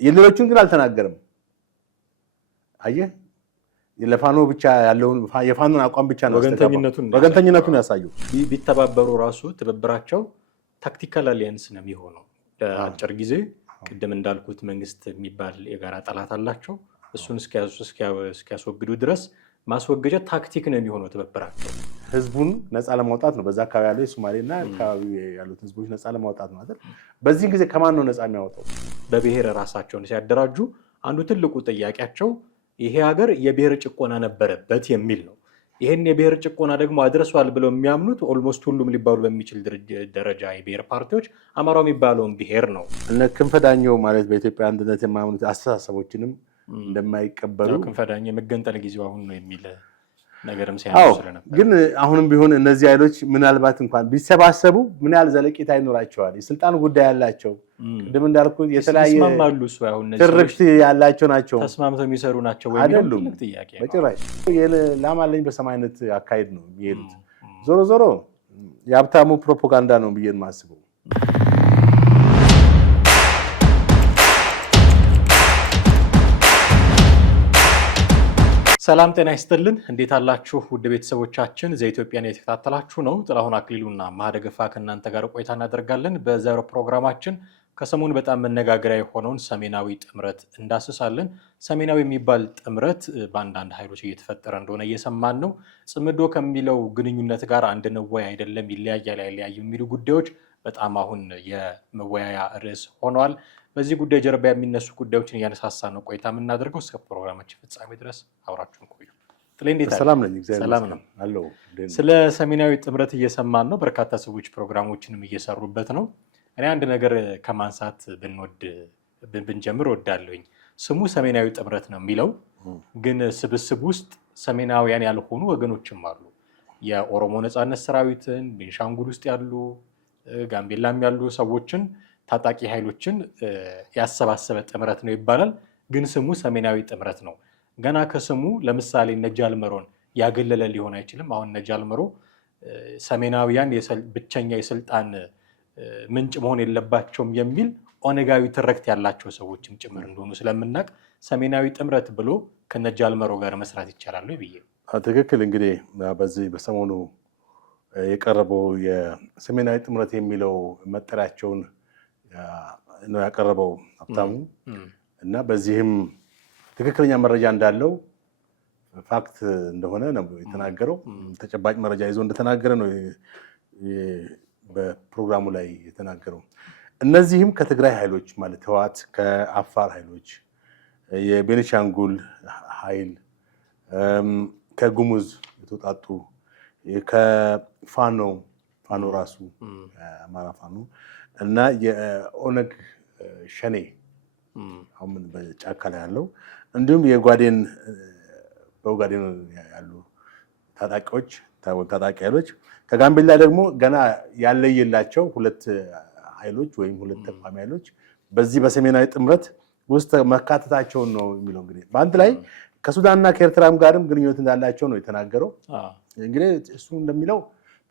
የሌሎቹን ግን አልተናገረም። አየህ ለፋኖ ብቻ ያለውን የፋኖን አቋም ብቻ ነው ወገንተኝነቱን ያሳየው። ቢተባበሩ ራሱ ትብብራቸው ታክቲካል አሊያንስ ነው የሚሆነው ለአጭር ጊዜ። ቅድም እንዳልኩት መንግስት የሚባል የጋራ ጠላት አላቸው። እሱን እስኪያስወግዱ ድረስ ማስወገጃ ታክቲክ ነው የሚሆነው ትብብራቸው። ህዝቡን ነፃ ለማውጣት ነው። በዛ አካባቢ ያለው የሶማሌና አካባቢ ያሉት ህዝቦች ነፃ ለማውጣት ነው አይደል? በዚህ ጊዜ ከማን ነው ነፃ የሚያወጣው? በብሔር ራሳቸውን ሲያደራጁ አንዱ ትልቁ ጥያቄያቸው ይሄ ሀገር የብሔር ጭቆና ነበረበት የሚል ነው። ይሄን የብሔር ጭቆና ደግሞ አድርሷል ብለው የሚያምኑት ኦልሞስት ሁሉም ሊባሉ በሚችል ደረጃ የብሔር ፓርቲዎች አማራው የሚባለውን ብሔር ነው። እነ ክንፈ ዳኘው ማለት በኢትዮጵያ አንድነት የማያምኑት አስተሳሰቦችንም እንደማይቀበሉ ክንፈ ዳኘው የመገንጠል ጊዜው አሁን ነው የሚል ነገርም ሲያነሱ ስለነበር ግን አሁንም ቢሆን እነዚህ ኃይሎች ምናልባት እንኳን ቢሰባሰቡ ምን ያህል ዘለቂታ ይኖራቸዋል? የስልጣን ጉዳይ ያላቸው ቅድም እንዳልኩት የተለያየ ትርክት ያላቸው ናቸው። ተስማምተው የሚሰሩ ናቸው ወይ አይደሉም? በጭራሽ ላም አለኝ በሰማይነት አካሄድ ነው የሚሄዱት። ዞሮ ዞሮ የሀብታሙ ፕሮፓጋንዳ ነው ብዬ የማስበው። ሰላም ጤና ይስጥልን። እንዴት አላችሁ ውድ ቤተሰቦቻችን? ዘኢትዮጵያን የተከታተላችሁ ነው። ጥላሁን አክሊሉና ማደገፋ ከእናንተ ጋር ቆይታ እናደርጋለን። በዛሬው ፕሮግራማችን ከሰሞኑ በጣም መነጋገሪያ የሆነውን ሰሜናዊ ጥምረት እንዳስሳለን። ሰሜናዊ የሚባል ጥምረት በአንዳንድ ኃይሎች እየተፈጠረ እንደሆነ እየሰማን ነው። ጽምዶ ከሚለው ግንኙነት ጋር አንድ ነው ወይ አይደለም፣ ይለያያል አይለያይም የሚሉ ጉዳዮች በጣም አሁን የመወያያ ርዕስ ሆነዋል። በዚህ ጉዳይ ጀርባ የሚነሱ ጉዳዮችን እያነሳሳ ነው ቆይታ የምናደርገው። እስከ ፕሮግራማችን ፍጻሜ ድረስ አብራችሁን ቆዩ። ሰላም ነኝ። ሰላም ነው። ስለ ሰሜናዊ ጥምረት እየሰማን ነው። በርካታ ሰዎች ፕሮግራሞችንም እየሰሩበት ነው። እኔ አንድ ነገር ከማንሳት ብንጀምር ወዳለሁኝ። ስሙ ሰሜናዊ ጥምረት ነው የሚለው፣ ግን ስብስብ ውስጥ ሰሜናውያን ያልሆኑ ወገኖችም አሉ። የኦሮሞ ነጻነት ሰራዊትን፣ ቤንሻንጉል ውስጥ ያሉ፣ ጋምቤላም ያሉ ሰዎችን ታጣቂ ኃይሎችን ያሰባሰበ ጥምረት ነው ይባላል። ግን ስሙ ሰሜናዊ ጥምረት ነው። ገና ከስሙ ለምሳሌ ነጃልመሮን ያገለለ ሊሆን አይችልም። አሁን ነጃልመሮ ሰሜናውያን ብቸኛ የስልጣን ምንጭ መሆን የለባቸውም የሚል ኦነጋዊ ትርክት ያላቸው ሰዎችም ጭምር እንደሆኑ ስለምናውቅ ሰሜናዊ ጥምረት ብሎ ከነጃልመሮ ጋር መስራት ይቻላል ብዬ። ትክክል። እንግዲህ በዚህ በሰሞኑ የቀረበው የሰሜናዊ ጥምረት የሚለው መጠሪያቸውን ነው ያቀረበው ሀብታሙ እና በዚህም ትክክለኛ መረጃ እንዳለው ፋክት እንደሆነ ነው የተናገረው። ተጨባጭ መረጃ ይዞ እንደተናገረ ነው በፕሮግራሙ ላይ የተናገረው። እነዚህም ከትግራይ ኃይሎች ማለት ህወሓት፣ ከአፋር ኃይሎች፣ የቤኒሻንጉል ኃይል፣ ከጉሙዝ የተውጣጡ፣ ከፋኖ ራሱ አማራ ፋኖ እና የኦነግ ሸኔ አሁን በጫካ ላይ ያለው እንዲሁም በኦጋዴን ያሉ ታጣቂ ኃይሎች ከጋምቤላ ደግሞ ገና ያለየላቸው ሁለት ኃይሎች ወይም ሁለት ተቋሚ ኃይሎች በዚህ በሰሜናዊ ጥምረት ውስጥ መካተታቸውን ነው የሚለው። እንግዲህ በአንድ ላይ ከሱዳንና ከኤርትራም ጋርም ግንኙነት እንዳላቸው ነው የተናገረው። እንግዲህ እሱ እንደሚለው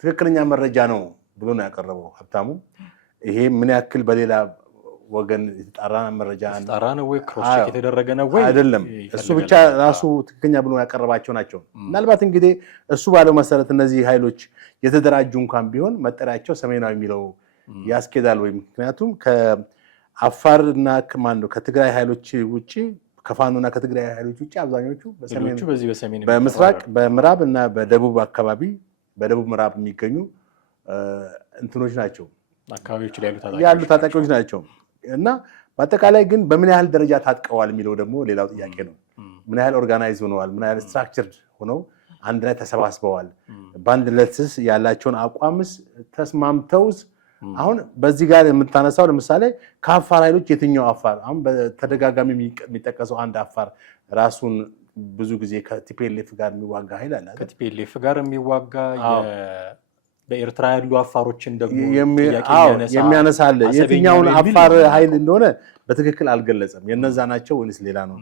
ትክክለኛ መረጃ ነው ብሎ ነው ያቀረበው ሀብታሙ። ይሄ ምን ያክል በሌላ ወገን የተጣራ መረጃ ነው ወይ ክሮስ ቼክ የተደረገ ነው ወይ አይደለም፣ እሱ ብቻ ራሱ ትክክለኛ ብሎ ያቀረባቸው ናቸው። ምናልባት እንግዲህ እሱ ባለው መሰረት እነዚህ ኃይሎች የተደራጁ እንኳን ቢሆን መጠሪያቸው ሰሜናዊ የሚለው ያስኬዳል ወይ? ምክንያቱም ከአፋርና ከትግራይ ኃይሎች ውጪ ከፋኖና ከትግራይ ኃይሎች ውጪ አብዛኞቹ በምስራቅ በምዕራብ እና በደቡብ አካባቢ በደቡብ ምዕራብ የሚገኙ እንትኖች ናቸው አካባቢዎች ላይ ያሉ ታጣቂዎች ናቸው። እና በአጠቃላይ ግን በምን ያህል ደረጃ ታጥቀዋል የሚለው ደግሞ ሌላው ጥያቄ ነው። ምን ያህል ኦርጋናይዝ ሆነዋል? ምን ያህል ስትራክቸርድ ሆነው አንድ ላይ ተሰባስበዋል? በአንድ ለትስ ያላቸውን አቋምስ ተስማምተውስ? አሁን በዚህ ጋር የምታነሳው ለምሳሌ ከአፋር ኃይሎች የትኛው አፋር? አሁን በተደጋጋሚ የሚጠቀሰው አንድ አፋር ራሱን ብዙ ጊዜ ከቲፒኤልኤፍ ጋር የሚዋጋ ኃይል አለ። ከቲፒኤልኤፍ ጋር የሚዋጋ በኤርትራ ያሉ አፋሮችን ደግሞ የሚያነሳ አለ። የትኛውን አፋር ኃይል እንደሆነ በትክክል አልገለጸም። የነዛ ናቸው ወይስ ሌላ ነው?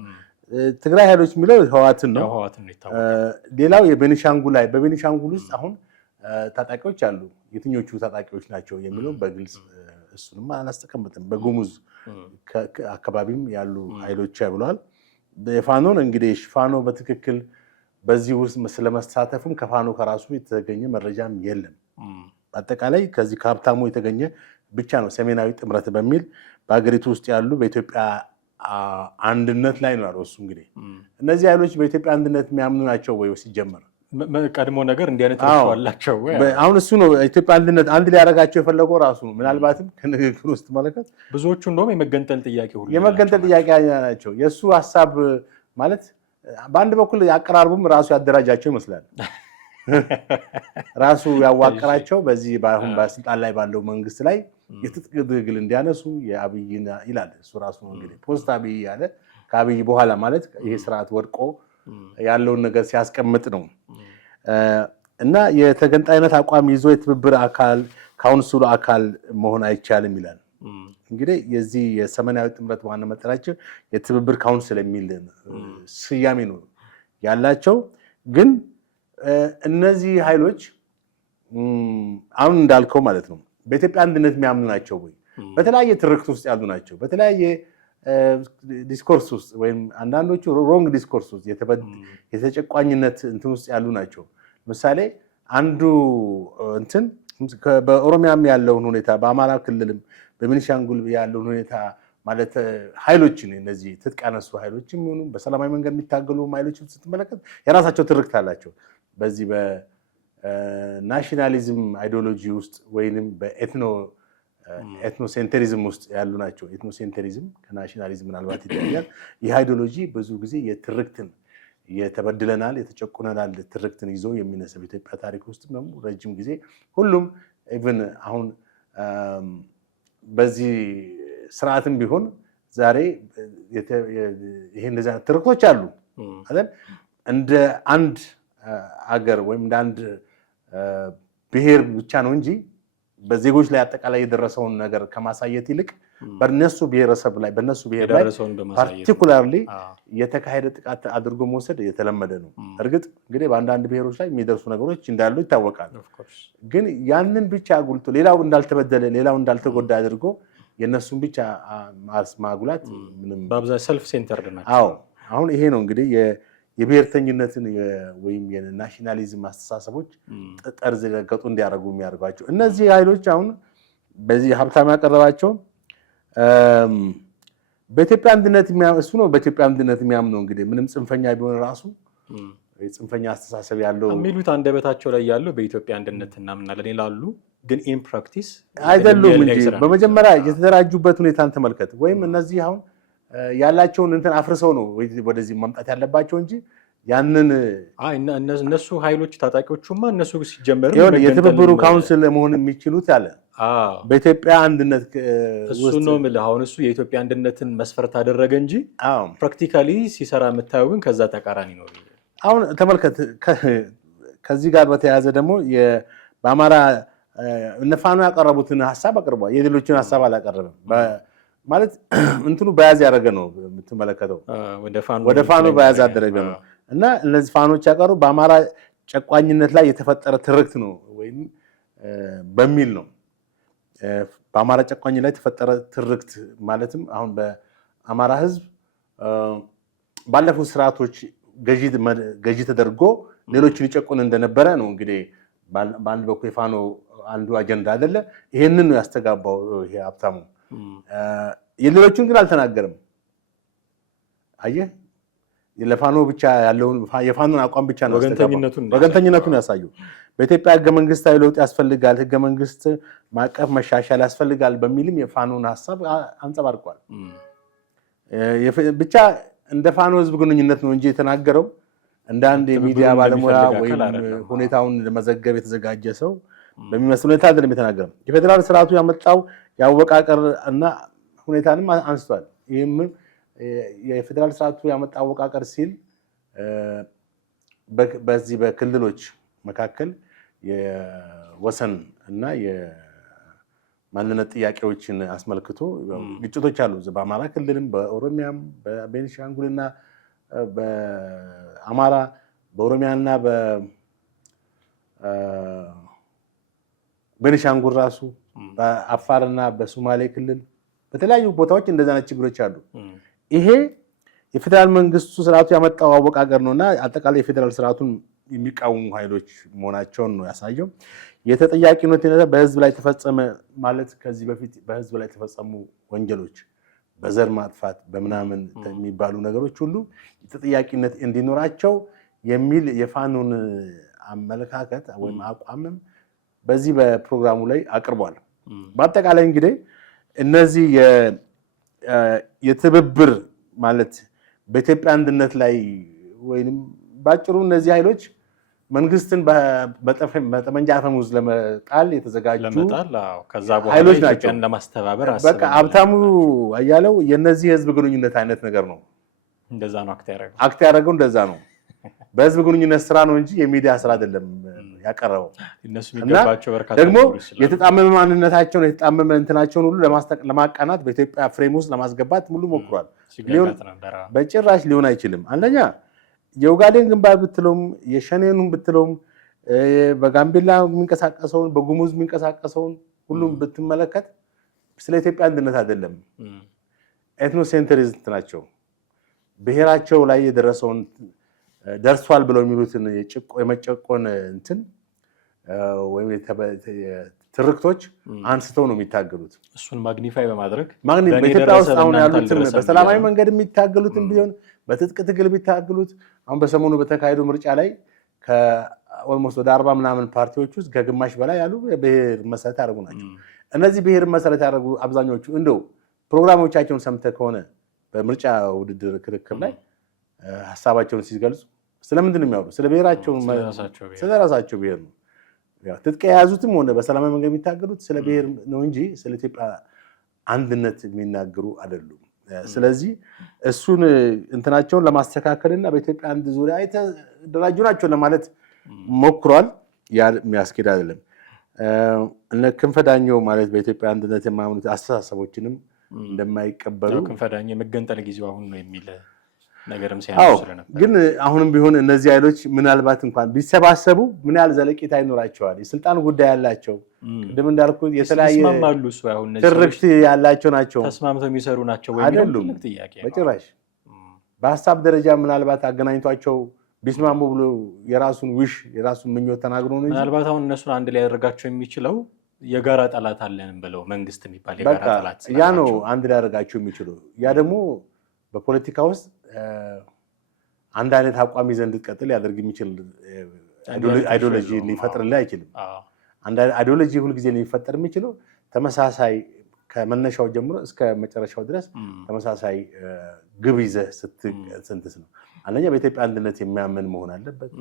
ትግራይ ኃይሎች የሚለው ህወሓትን ነው። ሌላው የቤኒሻንጉል ላይ በቤኒሻንጉል ውስጥ አሁን ታጣቂዎች አሉ። የትኞቹ ታጣቂዎች ናቸው የሚለው በግልጽ እሱንም አላስቀመጥም። በጉሙዝ አካባቢም ያሉ ኃይሎች ብለዋል። የፋኖን እንግዲህ ፋኖ በትክክል በዚህ ውስጥ ስለመሳተፉም ከፋኖ ከራሱ የተገኘ መረጃም የለም። አጠቃላይ ከዚህ ከሀብታሙ የተገኘ ብቻ ነው ሰሜናዊ ጥምረት በሚል በሀገሪቱ ውስጥ ያሉ በኢትዮጵያ አንድነት ላይ ነው ያለው። እሱ እንግዲህ እነዚህ ኃይሎች በኢትዮጵያ አንድነት የሚያምኑ ናቸው ወይ ሲጀመር ቀድሞ ነገር እንዲህ አይነት አላቸው ወይ? አሁን እሱ ነው ኢትዮጵያ አንድነት አንድ ሊያደርጋቸው የፈለገው ራሱ ነው። ምናልባትም ከንግግር ውስጥ መለከት ብዙዎቹ እንደውም የመገንጠል ጥያቄ ናቸው። የእሱ ሀሳብ ማለት በአንድ በኩል ያቀራርቡም ራሱ ያደራጃቸው ይመስላል። ራሱ ያዋቀራቸው በዚህ አሁን በስልጣን ላይ ባለው መንግስት ላይ የትጥቅ ትግል እንዲያነሱ የአብይን ይላል እሱ ራሱ እንግዲህ ፖስት አብይ ያለ ከአብይ በኋላ ማለት ይሄ ስርዓት ወድቆ ያለውን ነገር ሲያስቀምጥ ነው። እና የተገንጣይነት አቋም ይዞ የትብብር አካል ካውንስሉ አካል መሆን አይቻልም ይላል። እንግዲህ የዚህ የሰሜናዊ ጥምረት ዋና መጠሪያቸው የትብብር ካውንስል የሚል ስያሜ ነው ያላቸው። ግን እነዚህ ኃይሎች አሁን እንዳልከው ማለት ነው በኢትዮጵያ አንድነት የሚያምኑ ናቸው ወይ? በተለያየ ትርክት ውስጥ ያሉ ናቸው። በተለያየ ዲስኮርስ ውስጥ ወይም አንዳንዶቹ ሮንግ ዲስኮርስ ውስጥ የተጨቋኝነት እንትን ውስጥ ያሉ ናቸው። ምሳሌ አንዱ እንትን በኦሮሚያም ያለውን ሁኔታ በአማራ ክልልም በቤኒሻንጉል ያለውን ሁኔታ ማለት ኃይሎችን እነዚህ ትጥቅ ያነሱ ኃይሎችም ሆኑ በሰላማዊ መንገድ የሚታገሉ ኃይሎችን ስትመለከት የራሳቸው ትርክት አላቸው። በዚህ በናሽናሊዝም አይዲዮሎጂ ውስጥ ወይንም በኤትኖሴንተሪዝም ውስጥ ያሉ ናቸው። ኤትኖሴንተሪዝም ከናሽናሊዝም ምናልባት ይለያል። ይህ አይዲዮሎጂ ብዙ ጊዜ የትርክትን የተበድለናል የተጨቁነናል ትርክትን ይዞ የሚነሳ በኢትዮጵያ ታሪክ ውስጥ ደግሞ ረጅም ጊዜ ሁሉም ኢቭን አሁን በዚህ ስርዓትም ቢሆን ዛሬ ይሄ እንደዚህ አይነት ትርክቶች አሉ አይደል? እንደ አንድ አገር ወይም እንደ አንድ ብሔር ብቻ ነው እንጂ በዜጎች ላይ አጠቃላይ የደረሰውን ነገር ከማሳየት ይልቅ በነሱ ብሔረሰብ ላይ በነሱ ብሔር ላይ ፓርቲኩላርሊ የተካሄደ ጥቃት አድርጎ መውሰድ የተለመደ ነው። እርግጥ እንግዲህ በአንዳንድ ብሔሮች ላይ የሚደርሱ ነገሮች እንዳሉ ይታወቃል። ግን ያንን ብቻ አጉልቶ ሌላው እንዳልተበደለ ሌላው እንዳልተጎዳ አድርጎ የነሱን ብቻ ማጉላት ምንም በአብዛኛው ሰልፍ ሴንተርድ ናቸው። አዎ አሁን ይሄ ነው እንግዲህ የብሔርተኝነትን ወይም የናሽናሊዝም አስተሳሰቦች ጠርዝ ረገጡ እንዲያደርጉ የሚያደርጓቸው እነዚህ ኃይሎች አሁን በዚህ ሀብታም ያቀረባቸው በኢትዮጵያ አንድነት እሱ ነው። በኢትዮጵያ አንድነት የሚያምነው እንግዲህ ምንም ጽንፈኛ ቢሆን ራሱ ጽንፈኛ አስተሳሰብ ያለው የሚሉት አንደበታቸው ላይ ያለው በኢትዮጵያ አንድነት እናምናለን ይላሉ፣ ግን ኢን ፕራክቲስ አይደሉም እንጂ በመጀመሪያ የተደራጁበት ሁኔታን ተመልከት። ወይም እነዚህ አሁን ያላቸውን እንትን አፍርሰው ነው ወደዚህ ማምጣት ያለባቸው እንጂ ያንን እነሱ ኃይሎች ታጣቂዎቹማ እነሱ ሲጀመር የትብብሩ ካውንስል ለመሆን የሚችሉት ያለ በኢትዮጵያ አንድነት እሱ ነው የምልህ። አሁን እሱ የኢትዮጵያ አንድነትን መስፈርት አደረገ እንጂ ፕራክቲካሊ ሲሰራ የምታየው ግን ከዛ ተቃራኒ ነው። አሁን ተመልከት። ከዚህ ጋር በተያያዘ ደግሞ በአማራ እነ ፋኖ ያቀረቡትን ሀሳብ አቅርቧል። የሌሎችን ሀሳብ አላቀረበም። ማለት እንትኑ በያዝ ያደረገ ነው የምትመለከተው፣ ወደ ፋኖ በያዝ ያደረገ ነው። እና እነዚህ ፋኖች ያቀሩ በአማራ ጨቋኝነት ላይ የተፈጠረ ትርክት ነው ወይም በሚል ነው። በአማራ ጨቋኝ ላይ የተፈጠረ ትርክት ማለትም አሁን በአማራ ሕዝብ ባለፉት ስርዓቶች ገዢ ተደርጎ ሌሎችን ይጨቁን እንደነበረ ነው። እንግዲህ በአንድ በኩል የፋኖ አንዱ አጀንዳ አይደለ? ይሄንን ነው ያስተጋባው ይሄ ሀብታሙ። የሌሎቹን ግን አልተናገርም። አየህ፣ ለፋኖ ብቻ ያለውን የፋኖን አቋም ብቻ ነው ወገንተኝነቱን ያሳየው። በኢትዮጵያ ህገ መንግስታዊ ለውጥ ያስፈልጋል፣ ህገ መንግስት ማዕቀፍ መሻሻል ያስፈልጋል በሚልም የፋኖን ሀሳብ አንጸባርቋል። ብቻ እንደ ፋኖ ህዝብ ግንኙነት ነው እንጂ የተናገረው እንደ አንድ የሚዲያ ባለሙያ ወይም ሁኔታውን ለመዘገብ የተዘጋጀ ሰው በሚመስል ሁኔታ አይደለም የተናገረው። የፌዴራል ስርዓቱ ያመጣው የአወቃቀር እና ሁኔታንም አንስቷል። ይህም የፌዴራል ስርዓቱ ያመጣው አወቃቀር ሲል በዚህ በክልሎች መካከል የወሰን እና የማንነት ጥያቄዎችን አስመልክቶ ግጭቶች አሉ። በአማራ ክልልም በኦሮሚያም በቤኒሻንጉልና በአማራ በኦሮሚያና በቤኒሻንጉል ራሱ በአፋርና በሶማሌ ክልል በተለያዩ ቦታዎች እንደዛ አይነት ችግሮች አሉ። ይሄ የፌዴራል መንግስቱ ስርዓቱ ያመጣው አወቃቀር ነውና አጠቃላይ የፌዴራል ስርዓቱን የሚቃወሙ ኃይሎች መሆናቸውን ነው ያሳየው። የተጠያቂነት በህዝብ ላይ ተፈጸመ ማለት ከዚህ በፊት በህዝብ ላይ የተፈጸሙ ወንጀሎች በዘር ማጥፋት በምናምን የሚባሉ ነገሮች ሁሉ ተጠያቂነት እንዲኖራቸው የሚል የፋኖን አመለካከት ወይም አቋምም በዚህ በፕሮግራሙ ላይ አቅርቧል። በአጠቃላይ እንግዲህ እነዚህ የትብብር ማለት በኢትዮጵያ አንድነት ላይ ወይንም ባጭሩ እነዚህ ኃይሎች መንግስትን በጠመንጃ አፈሙዝ ለመጣል የተዘጋጁ ኃይሎች ናቸው። በቃ ሀብታሙ አያለው የነዚህ የህዝብ ግንኙነት አይነት ነገር ነው። እንደዛ ነው አክት ያደረገው እንደዛ ነው። በህዝብ ግንኙነት ስራ ነው እንጂ የሚዲያ ስራ አይደለም ያቀረበው። እና ደግሞ የተጣመመ ማንነታቸውን የተጣመመ እንትናቸውን ሁሉ ለማቃናት በኢትዮጵያ ፍሬም ውስጥ ለማስገባት ሙሉ ሞክሯል። በጭራሽ ሊሆን አይችልም። አንደኛ የኦጋዴን ግንባር ብትለውም የሸኔኑን ብትለውም በጋምቤላ የሚንቀሳቀሰውን በጉሙዝ የሚንቀሳቀሰውን ሁሉም ብትመለከት ስለ ኢትዮጵያ አንድነት አይደለም። ኤትኖሴንትሪዝም ናቸው። ብሔራቸው ላይ የደረሰውን ደርሷል ብለው የሚሉትን የመጨቆን እንትን ወይም ትርክቶች አንስተው ነው የሚታገሉት። እሱን ማግኒፋይ በማድረግ በኢትዮጵያ ውስጥ አሁን ያሉትን በሰላማዊ መንገድ የሚታገሉትን ቢሆን በትጥቅ ትግል የሚታገሉት አሁን በሰሞኑ በተካሄዱ ምርጫ ላይ ከኦልሞስት ወደ 40 ምናምን ፓርቲዎች ውስጥ ከግማሽ በላይ ያሉ ብሔር መሰረት ያደረጉ ናቸው። እነዚህ ብሔር መሰረት ያደረጉ አብዛኞቹ እንደው ፕሮግራሞቻቸውን ሰምተህ ከሆነ በምርጫ ውድድር ክርክር ላይ ሀሳባቸውን ሲገልጹ ስለምንድን ነው የሚያወሩ? ስለ ብሔራቸው ስለራሳቸው ብሔር ነው። ትጥቅ የያዙትም ሆነ በሰላማዊ መንገድ የሚታገሉት ስለ ብሔር ነው እንጂ ስለ ኢትዮጵያ አንድነት የሚናገሩ አይደሉም። ስለዚህ እሱን እንትናቸውን ለማስተካከልና በኢትዮጵያ አንድ ዙሪያ የተደራጁ ናቸው ለማለት ሞክሯል። ያ የሚያስኬድ አይደለም። እነ ክንፈ ዳኘው ማለት በኢትዮጵያ አንድነት የማያምኑት አስተሳሰቦችንም እንደማይቀበሉ ክንፈ ዳኘው የመገንጠል ጊዜው አሁን ነው የሚል ነገርም ሲያነሱ ስለነበር ግን አሁንም ቢሆን እነዚህ ኃይሎች ምናልባት እንኳን ቢሰባሰቡ ምን ያህል ዘለቄታ ይኖራቸዋል? የስልጣን ጉዳይ ያላቸው ቅድም እንዳልኩት የተለያየ ትርክት ያላቸው ናቸው። ተስማምተው የሚሰሩ ናቸው ወይ አይደሉም? በጭራሽ። በሀሳብ ደረጃ ምናልባት አገናኝቷቸው ቢስማሙ ብሎ የራሱን ዊሽ የራሱን ምኞት ተናግሮ ነው። ምናልባት አሁን እነሱን አንድ ላይ ያደርጋቸው የሚችለው የጋራ ጠላት አለን ብለው መንግስት የሚባል የጋራ ጠላት ያ ነው አንድ ላይ ያደርጋቸው የሚችለው። ያ ደግሞ በፖለቲካ ውስጥ አንድ አይነት አቋም ይዘህ እንድትቀጥል ያደርግ የሚችል አይዲዮሎጂ ሊፈጥርልህ አይችልም። አንድ አይዲዮሎጂ ሁልጊዜ ሊፈጠር የሚችለው ተመሳሳይ ከመነሻው ጀምሮ እስከ መጨረሻው ድረስ ተመሳሳይ ግብ ይዘህ ስትንትስ ነው። አንደኛ በኢትዮጵያ አንድነት የሚያምን መሆን አለበት።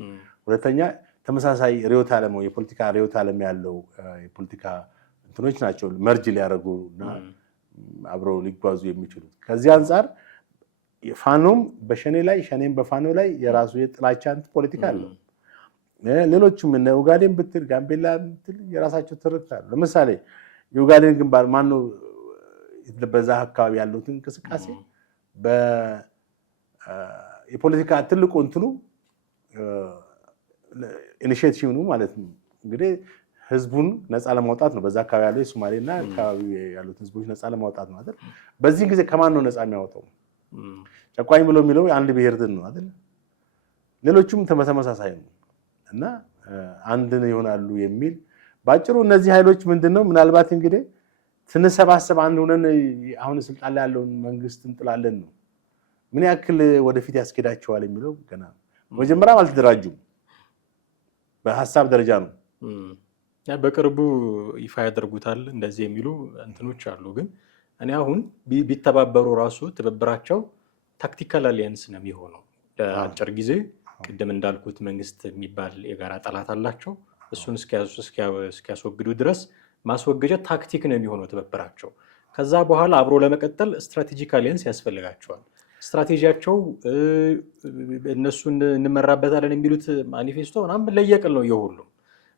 ሁለተኛ ተመሳሳይ ርዕዮተ ዓለም የፖለቲካ ርዕዮተ ዓለም ያለው የፖለቲካ እንትኖች ናቸው መርጅ ሊያደርጉና አብረው ሊጓዙ የሚችሉት። ከዚህ አንጻር ፋኖም በሸኔ ላይ ሸኔም በፋኖ ላይ የራሱ የጥላቻ ፖለቲካ አለው። ሌሎችም እነ ኦጋዴን ብትል ጋምቤላ ብትል የራሳቸው ትርክት አለ። ለምሳሌ የኦጋዴን ግንባር ማነው በዛ አካባቢ ያሉት እንቅስቃሴ የፖለቲካ ትልቁ እንትኑ ኢኒሺዬቲቭ ነው ማለት ነው። እንግዲህ ህዝቡን ነፃ ለማውጣት ነው። በዛ አካባቢ ያለው የሶማሌና አካባቢ ያሉት ህዝቦች ነፃ ለማውጣት ነው አይደል? በዚህ ጊዜ ከማን ነው ነፃ የሚያወጣው? ጨቋኝ ብሎ የሚለው አንድ ብሔር ነው አይደል? ሌሎቹም ተመሳሳይ ነው እና አንድ ይሆናሉ የሚል ባጭሩ እነዚህ ኃይሎች ምንድነው ምናልባት እንግዲህ ስንሰባሰብ አንድ ሆነን አሁን ስልጣን ላይ ያለውን መንግስት እንጥላለን ነው። ምን ያክል ወደፊት ያስኬዳቸዋል የሚለው ገና መጀመሪያም አልተደራጁም። በሀሳብ ደረጃ ነው። በቅርቡ ይፋ ያደርጉታል እንደዚህ የሚሉ እንትኖች አሉ። ግን እኔ አሁን ቢተባበሩ ራሱ ትብብራቸው ታክቲካል አሊያንስ ነው የሚሆነው። ለአጭር ጊዜ ቅድም እንዳልኩት መንግስት የሚባል የጋራ ጠላት አላቸው። እሱን እስኪያስወግዱ ድረስ ማስወገጃ ታክቲክ ነው የሚሆነው ትብብራቸው። ከዛ በኋላ አብሮ ለመቀጠል ስትራቴጂክ አሊያንስ ያስፈልጋቸዋል። ስትራቴጂያቸው እነሱ እንመራበታለን የሚሉት ማኒፌስቶ ምናምን ለየቅል ነው የሁሉም።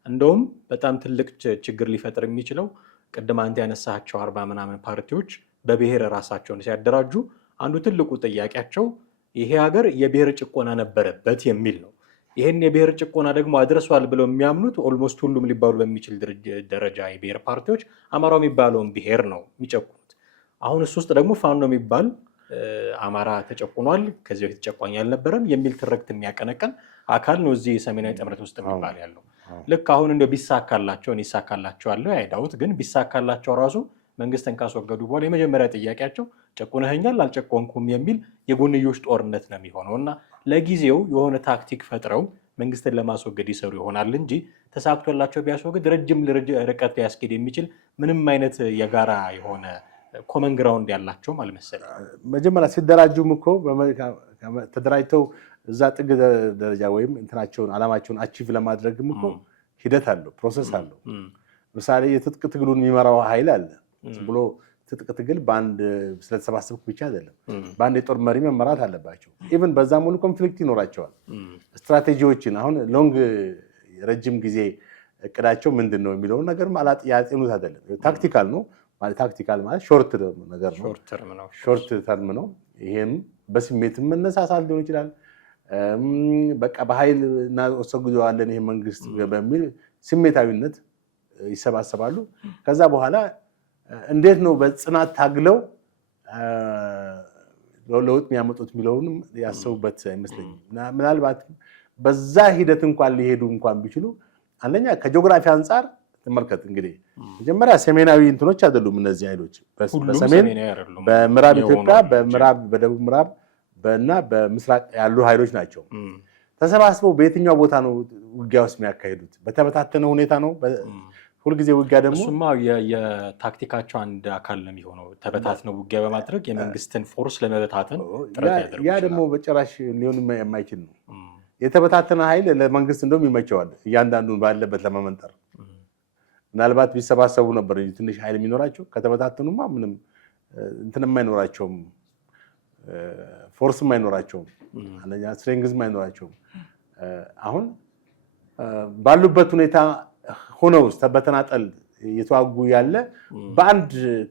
እንደውም በጣም ትልቅ ችግር ሊፈጥር የሚችለው ቅድም አንተ ያነሳቸው 40 ምናምን ፓርቲዎች በብሔር ራሳቸውን ሲያደራጁ አንዱ ትልቁ ጥያቄያቸው ይሄ ሀገር የብሔር ጭቆና ነበረበት የሚል ነው። ይሄን የብሔር ጭቆና ደግሞ አድርሷል ብለው የሚያምኑት ኦልሞስት ሁሉም ሊባሉ በሚችል ደረጃ የብሔር ፓርቲዎች አማራው የሚባለውን ብሔር ነው የሚጨቁኑት። አሁን እሱ ውስጥ ደግሞ ፋኖ የሚባል አማራ ተጨቁኗል ከዚህ በፊት ተጨቋኝ አልነበረም የሚል ትርክት የሚያቀነቀን አካል ነው እዚህ ሰሜናዊ ጥምረት ውስጥ የሚባል ያለው። ልክ አሁን እንደው ቢሳካላቸው ይሳካላቸዋል አይዳውት፣ ግን ቢሳካላቸው ራሱ መንግስትን ካስወገዱ በኋላ የመጀመሪያ ጥያቄያቸው ጨቁነኸኛል አልጨቆንኩም የሚል የጎንዮሽ ጦርነት ነው የሚሆነው እና ለጊዜው የሆነ ታክቲክ ፈጥረው መንግስትን ለማስወገድ ይሰሩ ይሆናል እንጂ ተሳክቶላቸው ቢያስወግድ ረጅም ርቀት ሊያስኬድ የሚችል ምንም አይነት የጋራ የሆነ ኮመን ግራውንድ ያላቸውም አልመሰለኝ። መጀመሪያ ሲደራጁም እኮ ተደራጅተው እዛ ጥግ ደረጃ ወይም እንትናቸውን አላማቸውን አቺቭ ለማድረግም እኮ ሂደት አለው፣ ፕሮሰስ አለው። ምሳሌ የትጥቅ ትግሉን የሚመራው ኃይል አለ። ብሎ ትጥቅ ትግል በአንድ ስለተሰባሰብኩ ብቻ አይደለም፣ በአንድ የጦር መሪ መመራት አለባቸው። ኢቭን በዛ ሙሉ ኮንፍሊክት ይኖራቸዋል። ስትራቴጂዎችን አሁን ሎንግ ረጅም ጊዜ እቅዳቸው ምንድን ነው የሚለውን ነገር ያጤኑት አይደለም። ታክቲካል ነው ማለት ታክቲካል ማለት ሾርት ነገር ነው፣ ሾርት ተርም ነው። ይሄም በስሜት መነሳሳት ሊሆን ይችላል። በቃ በኃይል እናስወግደዋለን ይሄ መንግስት በሚል ስሜታዊነት ይሰባሰባሉ። ከዛ በኋላ እንዴት ነው በጽናት ታግለው ለውጥ የሚያመጡት የሚለውንም ያሰቡበት አይመስለኝም። ምናልባት በዛ ሂደት እንኳን ሊሄዱ እንኳን ቢችሉ አንደኛ ከጂኦግራፊ አንጻር ተመልከት እንግዲህ መጀመሪያ ሰሜናዊ እንትኖች አይደሉም እነዚህ ኃይሎች። በሰሜን በምዕራብ ኢትዮጵያ በደቡብ ምዕራብ እና በምስራቅ ያሉ ኃይሎች ናቸው። ተሰባስበው በየትኛው ቦታ ነው ውጊያ ውስጥ የሚያካሂዱት? በተበታተነ ሁኔታ ነው። ሁልጊዜ ውጊያ ደግሞ እሱማ የታክቲካቸው አንድ አካል ነው የሚሆነው። ተበታትነው ውጊያ በማድረግ የመንግስትን ፎርስ ለመበታተን ጥረት ያደርጋሉ። ያ ደግሞ በጭራሽ ሊሆን የማይችል ነው። የተበታተነ ኃይል ለመንግስት እንደውም ይመቸዋል እያንዳንዱን ባለበት ለመመንጠር። ምናልባት ቢሰባሰቡ ነበር እንጂ ትንሽ ኃይል የሚኖራቸው። ከተበታተኑማ ምንም እንትንም አይኖራቸውም፣ ፎርስም አይኖራቸውም፣ አንደኛ ስትሬንግዝም አይኖራቸውም። አሁን ባሉበት ሁኔታ ሆነው በተናጠል የተዋጉ ያለ በአንድ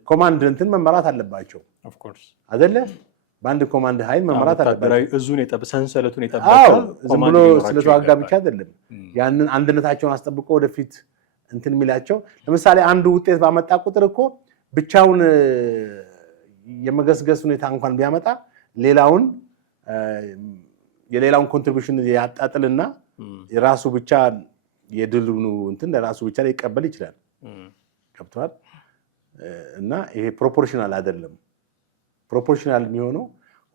ኮማንድ እንትን መመራት አለባቸው አይደለ? በአንድ ኮማንድ ኃይል መመራት አለባቸው። እዙን ሰንሰለቱን የጠበቀ ዝም ብሎ ስለተዋጋ ብቻ አይደለም። ያንን አንድነታቸውን አስጠብቆ ወደፊት እንትን የሚላቸው። ለምሳሌ አንዱ ውጤት ባመጣ ቁጥር እኮ ብቻውን የመገስገስ ሁኔታ እንኳን ቢያመጣ የሌላውን ኮንትሪቢዩሽን ያጣጥልና የራሱ ብቻ የድሉኑ እንትን ለራሱ ብቻ ላይ ይቀበል ይችላል። ገብቷል? እና ይሄ ፕሮፖርሽናል አይደለም። ፕሮፖርሽናል የሚሆነው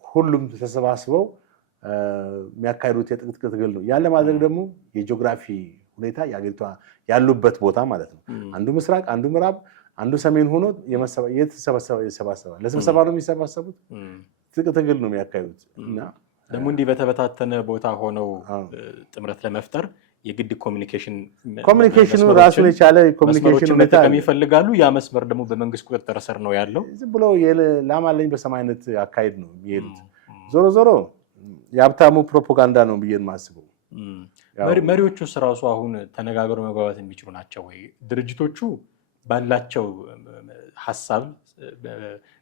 ሁሉም ተሰባስበው የሚያካሂዱት የትጥቅ ትግል ነው። ያን ለማድረግ ደግሞ የጂኦግራፊ ሁኔታ የአገሪቷ ያሉበት ቦታ ማለት ነው። አንዱ ምስራቅ፣ አንዱ ምዕራብ፣ አንዱ ሰሜን ሆኖ ይሰባሰባል። ለስብሰባ ነው የሚሰባሰቡት። ትጥቅ ትግል ነው የሚያካሂዱት። እና ደግሞ እንዲህ በተበታተነ ቦታ ሆነው ጥምረት ለመፍጠር የግድ ኮሚኒኬሽኑ ራሱን የቻለ ኮሚኒኬሽን መጠቀም ይፈልጋሉ። ያ መስመር ደግሞ በመንግስት ቁጥጥር ስር ነው ያለው። ዝም ብሎ ላማለኝ በሰማይ አይነት አካሄድ ነው የሚሄዱት። ዞሮ ዞሮ የሀብታሙ ፕሮፓጋንዳ ነው ብዬ የማስበው። መሪዎቹስ ራሱ አሁን ተነጋግረው መግባባት የሚችሉ ናቸው ወይ? ድርጅቶቹ ባላቸው ሀሳብ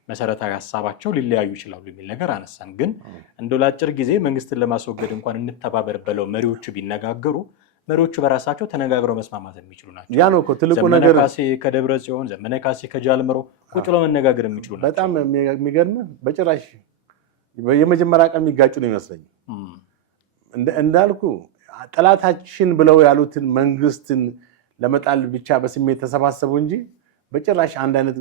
መሰረታዊ ሀሳባቸው ሊለያዩ ይችላሉ የሚል ነገር አነሳን። ግን እንደው ለአጭር ጊዜ መንግስትን ለማስወገድ እንኳን እንተባበር ብለው መሪዎቹ ቢነጋገሩ መሪዎቹ በራሳቸው ተነጋግረው መስማማት የሚችሉ ናቸው። ያ ነው እኮ ትልቁ ነገር። ዘመነ ካሴ ከደብረ ጽዮን፣ ዘመነ ካሴ ከጃልመሮ ቁጭ ብለው መነጋገር የሚችሉ ናቸው። በጣም የሚገርም በጭራሽ የመጀመሪያ ቀን የሚጋጩ ነው ይመስለኝ። እንዳልኩ ጠላታችን ብለው ያሉትን መንግስትን ለመጣል ብቻ በስሜት ተሰባሰቡ እንጂ በጭራሽ አንድ አይነት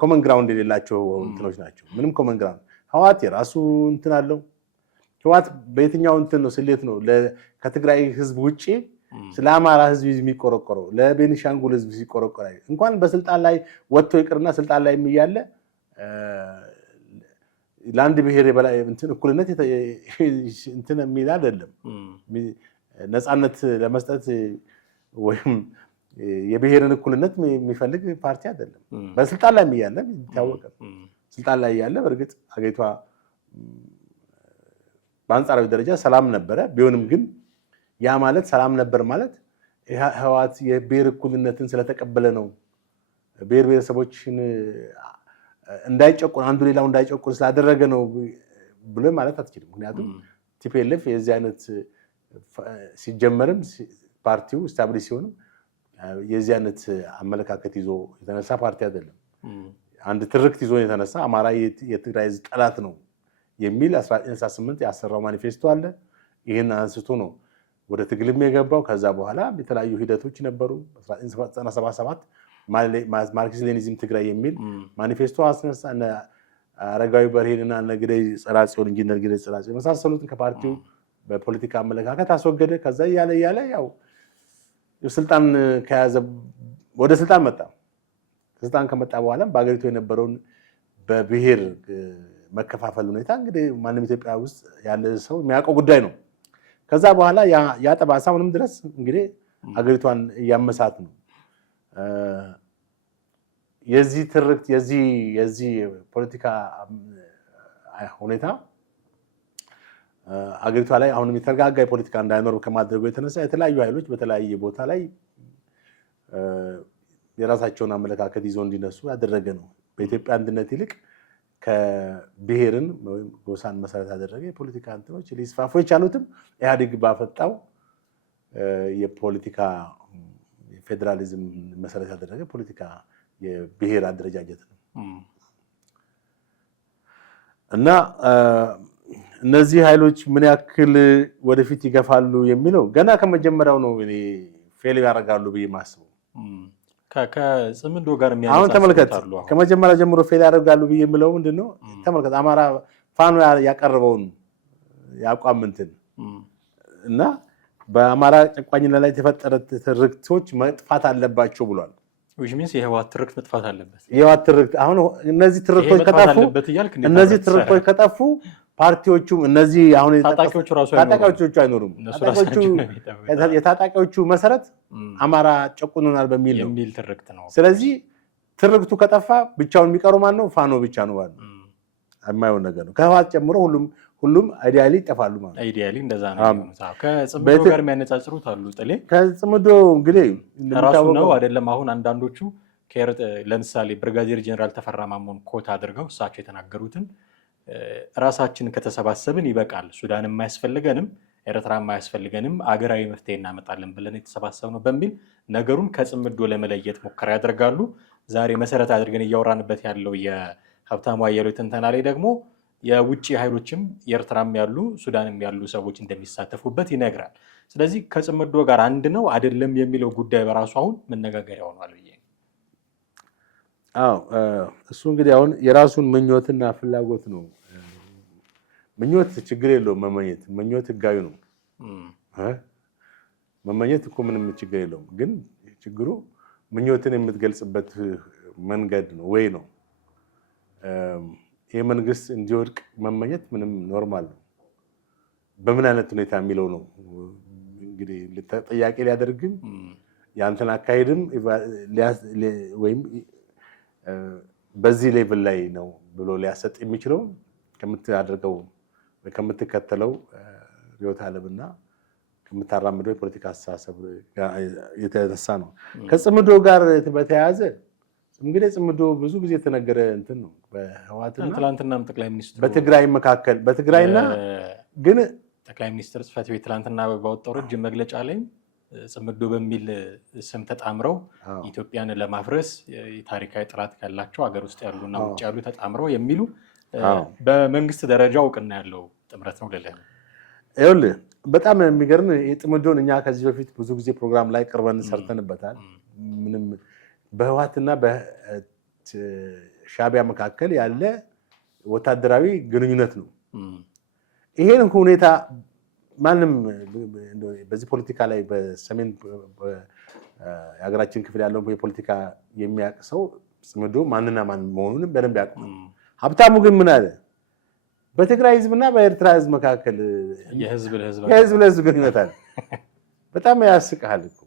ኮመን ግራውንድ የሌላቸው እንትኖች ናቸው። ምንም ኮመን ግራውንድ ህወሓት የራሱ እንትን አለው። ህወሓት በየትኛው እንትን ነው ስሌት ነው ከትግራይ ህዝብ ውጪ ስለ አማራ ህዝብ የሚቆረቆረው? ለቤኒሻንጉል ህዝብ ሲቆረቆር እንኳን በስልጣን ላይ ወጥቶ ይቅርና ስልጣን ላይ እያለ ለአንድ ብሔር የበላይ እንትን እኩልነት እንትን የሚል አይደለም። ነፃነት ለመስጠት ወይም የብሔርን እኩልነት የሚፈልግ ፓርቲ አይደለም። በስልጣን ላይ እያለ ይታወቃል። ስልጣን ላይ እያለ በእርግጥ አገሪቷ በአንጻራዊ ደረጃ ሰላም ነበረ። ቢሆንም ግን ያ ማለት ሰላም ነበር ማለት ህወሓት የብሔር እኩልነትን ስለተቀበለ ነው፣ ብሔር ብሔረሰቦችን እንዳይጨቁን አንዱ ሌላው እንዳይጨቁን ስላደረገ ነው ብሎ ማለት አትችልም። ምክንያቱም ቲፒኤልኤፍ የዚህ አይነት ሲጀመርም ፓርቲው ስታብሊሽ ሲሆንም የዚህ አይነት አመለካከት ይዞ የተነሳ ፓርቲ አይደለም። አንድ ትርክት ይዞ የተነሳ አማራ የትግራይ ህዝብ ጠላት ነው የሚል 1998 ያሰራው ማኒፌስቶ አለ። ይህን አንስቶ ነው ወደ ትግልም የገባው። ከዛ በኋላ የተለያዩ ሂደቶች ነበሩ። 1997 ማርክሲዝም ሌኒዝም ትግራይ የሚል ማኒፌስቶ አስነሳ። አረጋዊ በርሄንና ግደይ ጽራጽዮን ኢንጂነር ግደይ ጽራጽዮን መሳሰሉትን ከፓርቲው በፖለቲካ አመለካከት አስወገደ። ከዛ እያለ ያው ስልጣን ከያዘ ወደ ስልጣን መጣ። ስልጣን ከመጣ በኋላ በአገሪቱ የነበረውን በብሔር መከፋፈል ሁኔታ እንግዲህ ማንም ኢትዮጵያ ውስጥ ያለ ሰው የሚያውቀው ጉዳይ ነው። ከዛ በኋላ ያ ጠባሳ አሁንም ድረስ እንግዲህ አገሪቷን እያመሳት ነው። የዚህ ትርክት የዚህ ፖለቲካ ሁኔታ አገሪቷ ላይ አሁንም የተረጋጋ የፖለቲካ እንዳይኖር ከማድረጉ የተነሳ የተለያዩ ኃይሎች በተለያየ ቦታ ላይ የራሳቸውን አመለካከት ይዘው እንዲነሱ ያደረገ ነው። በኢትዮጵያ አንድነት ይልቅ ከብሔርን ወይም ጎሳን መሰረት ያደረገ የፖለቲካ እንትኖች ሊስፋፉ የቻሉትም ኢህአዴግ ባፈጣው የፖለቲካ ፌዴራሊዝም መሰረት ያደረገ ፖለቲካ የብሔር አደረጃጀት ነው እና እነዚህ ኃይሎች ምን ያክል ወደፊት ይገፋሉ የሚለው ገና ከመጀመሪያው ነው እኔ ፌል ያደርጋሉ ብዬ ማስበው። ከጽምዶ ጋር አሁን ተመልከት፣ ከመጀመሪያ ጀምሮ ፌል ያደርጋሉ ብዬ የምለው ምንድነው? ተመልከት አማራ ፋኖ ያቀረበውን ያቋም እንትን እና በአማራ ጨቋኝነት ላይ የተፈጠረ ትርክቶች መጥፋት አለባቸው ብሏል። የህወሓት ትርክት መጥፋት አለበት። የህወሓት ትርክት አሁን እነዚህ ትርክቶች ከጠፉ ፓርቲዎቹም እነዚህ አሁን ታጣቂዎቹ አይኖሩም። የታጣቂዎቹ መሰረት አማራ ጨቁኖናል በሚል ነው የሚል ትርክት ነው። ስለዚህ ትርክቱ ከጠፋ ብቻውን የሚቀሩ ማን ነው? ፋኖ ብቻ ነው ማለት ነው። የማይሆን ነገር ነው። ከህወሓት ጨምሮ ሁሉም አይዲያሊ ይጠፋሉ ማለት ነው። አይዲያሊ እንደዛ ነው። ከጽምዶ ጋር የሚያነጻጽሩት አሉ። ጥሌ ከጽምዶ እንግዲህ ራሱ ነው አይደለም። አሁን አንዳንዶቹ ለምሳሌ ብርጋዴር ጄኔራል ተፈራ ማሞን ኮት አድርገው እሳቸው የተናገሩትን ራሳችን ከተሰባሰብን ይበቃል፣ ሱዳን የማያስፈልገንም ኤርትራ የማያስፈልገንም አገራዊ መፍትሄ እናመጣለን ብለን የተሰባሰብነው በሚል ነገሩን ከጽምዶ ለመለየት ሙከራ ያደርጋሉ። ዛሬ መሰረት አድርገን እያወራንበት ያለው የሀብታሙ አያሌው ትንተና ላይ ደግሞ የውጭ ኃይሎችም የኤርትራም ያሉ ሱዳንም ያሉ ሰዎች እንደሚሳተፉበት ይነግራል። ስለዚህ ከጽምዶ ጋር አንድ ነው አይደለም የሚለው ጉዳይ በራሱ አሁን መነጋገሪያ ሆኗል ብዬ ነው። አዎ እሱ እንግዲህ አሁን የራሱን ምኞትና ፍላጎት ነው። ምኞት ችግር የለውም። ምኞት ህጋዊ ነው። መመኘት እኮ ምንም ችግር የለውም። ግን ችግሩ ምኞትን የምትገልጽበት መንገድ ነው ወይ ነው። ይህ መንግስት እንዲወድቅ መመኘት ምንም ኖርማል ነው። በምን አይነት ሁኔታ የሚለው ነው እንግዲህ ጥያቄ ሊያደርግም ያንተን አካሄድም ወይም በዚህ ሌቭል ላይ ነው ብሎ ሊያሰጥ የሚችለው ከምታደርገው ከምትከተለው ርዕዮተ ዓለምና ከምታራምደው የፖለቲካ አስተሳሰብ የተነሳ ነው። ከጽምዶ ጋር በተያያዘ እንግዲህ ጽምዶ ብዙ ጊዜ የተነገረ እንትን ነው። በህወሓትና ትላንትናም ጠቅላይ ሚኒስትሩ በትግራይ መካከል በትግራይና ግን ጠቅላይ ሚኒስትር ጽሕፈት ቤት ትላንትና ባወጣው ረጅም መግለጫ ላይ ጽምዶ በሚል ስም ተጣምረው ኢትዮጵያን ለማፍረስ ታሪካዊ ጥላት ያላቸው ሀገር ውስጥ ያሉና ውጭ ያሉ ተጣምረው የሚሉ በመንግስት ደረጃ እውቅና ያለው ጥምረት ነው ልልህ ነው። ይኸውልህ በጣም የሚገርም የጽምዶን እኛ ከዚህ በፊት ብዙ ጊዜ ፕሮግራም ላይ ቅርበን ሰርተንበታል። ምንም በህወሓትና በሻዕቢያ መካከል ያለ ወታደራዊ ግንኙነት ነው። ይሄን ሁኔታ ማንም በዚህ ፖለቲካ ላይ በሰሜን የሀገራችን ክፍል ያለው የፖለቲካ የሚያውቅ ሰው ጽምዶ ማንና ማን መሆኑንም በደንብ ያውቃል። ሀብታሙ ግን ምን አለ? በትግራይ ህዝብና በኤርትራ ህዝብ መካከል የህዝብ ለህዝብ ግንኙነት አለ። በጣም ያስቅሃል እኮ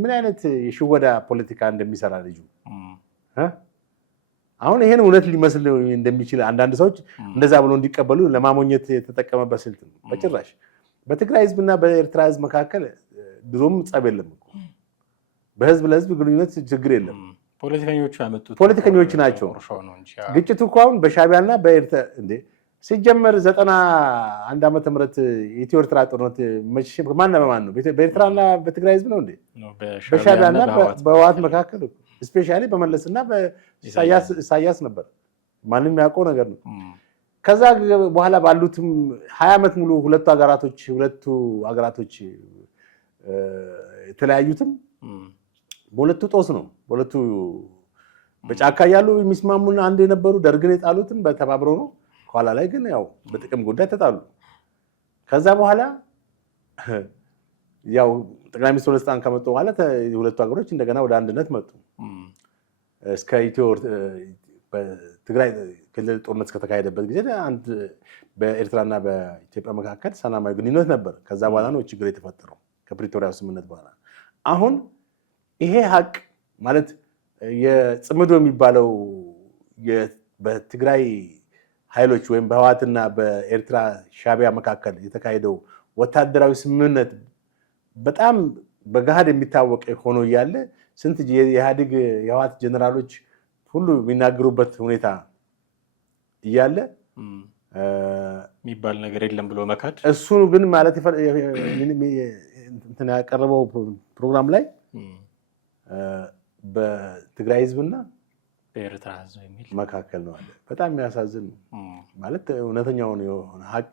ምን አይነት የሽወዳ ፖለቲካ እንደሚሰራ ልጁ። አሁን ይሄን እውነት ሊመስል እንደሚችል አንዳንድ ሰዎች እንደዛ ብሎ እንዲቀበሉ ለማሞኘት የተጠቀመበት ስልት ነው። በጭራሽ በትግራይ ህዝብና በኤርትራ ህዝብ መካከል ድሮም ጸብ የለም እኮ። በህዝብ ለህዝብ ግንኙነት ችግር የለም። ፖለቲከኞቹ ያመጡት ፖለቲከኞች ናቸው። ግጭቱ እኮ አሁን በሻዕቢያና በኤርትራ እንደ ሲጀመር 91 ዓመተ ምህረት የኢትዮ ኤርትራ ጦርነት ማን በማን ነው? በኤርትራና በትግራይ ህዝብ ነው እንዴ? በሻዕቢያና በህወሓት መካከል ስፔሻሊ በመለስና በኢሳያስ ነበር። ማንም ያውቀው ነገር ነው። ከዛ በኋላ ባሉትም 20 ዓመት ሙሉ ሁለቱ ሀገራቶች የተለያዩትም በሁለቱ ጦስ ነው። በሁለቱ በጫካ ያሉ የሚስማሙን አንድ የነበሩ ደርግን የጣሉትም በተባብረው ነው። ኋላ ላይ ግን ያው በጥቅም ጉዳይ ተጣሉ። ከዛ በኋላ ያው ጠቅላይ ሚኒስትር ወደ ስልጣን ከመጡ በኋላ የሁለቱ ሀገሮች እንደገና ወደ አንድነት መጡ። እስከ በትግራይ ክልል ጦርነት እስከተካሄደበት ጊዜ አንድ በኤርትራና በኢትዮጵያ መካከል ሰላማዊ ግንኙነት ነበር። ከዛ በኋላ ነው ችግር የተፈጠረው ከፕሪቶሪያው ስምምነት በኋላ። አሁን ይሄ ሀቅ ማለት የጽምዶ የሚባለው በትግራይ ኃይሎች ወይም በህወሓትና በኤርትራ ሻዕቢያ መካከል የተካሄደው ወታደራዊ ስምምነት በጣም በገሃድ የሚታወቅ ሆኖ እያለ ስንት የኢህአዴግ የህወሓት ጀነራሎች ሁሉ የሚናገሩበት ሁኔታ እያለ የሚባል ነገር የለም ብሎ መካድ። እሱ ግን ማለት ያቀረበው ፕሮግራም ላይ በትግራይ ህዝብና በኤርትራ ህዝብ የሚል መካከል ነው አለ። በጣም የሚያሳዝን ነው። ማለት እውነተኛውን የሆነ ሀቅ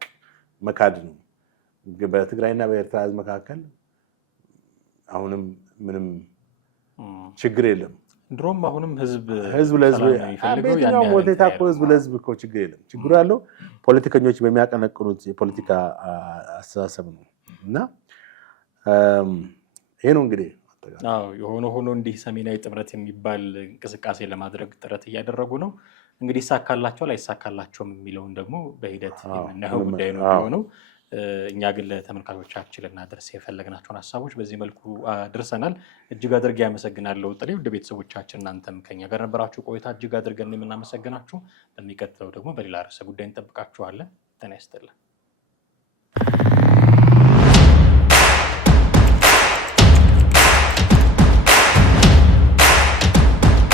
መካድ ነው። በትግራይና በኤርትራ ህዝብ መካከል አሁንም ምንም ችግር የለም። ድሮም አሁንም ህዝብ ለህዝብ በየትኛው ሁኔታ እኮ ህዝብ ለህዝብ እኮ ችግር የለም። ችግሩ ያለው ፖለቲከኞች በሚያቀነቅኑት የፖለቲካ አስተሳሰብ ነው። እና ይሄ ነው እንግዲህ የሆነ ሆኖ እንዲህ ሰሜናዊ ጥምረት የሚባል እንቅስቃሴ ለማድረግ ጥረት እያደረጉ ነው። እንግዲህ ይሳካላቸዋል አይሳካላቸውም የሚለውን ደግሞ በሂደት የምናየው ጉዳይ ነው የሚሆነው። እኛ ግን ለተመልካቾቻችን ልናደርስ የፈለግናቸውን ሀሳቦች በዚህ መልኩ አድርሰናል። እጅግ አድርጌ ያመሰግናለሁ ጥሌ። ውድ ቤተሰቦቻችን እናንተም ከኛ ጋር ነበራችሁ ቆይታ እጅግ አድርገን የምናመሰግናችሁ። በሚቀጥለው ደግሞ በሌላ ርዕሰ ጉዳይ እንጠብቃችኋለን። ጤና ይስጥልን።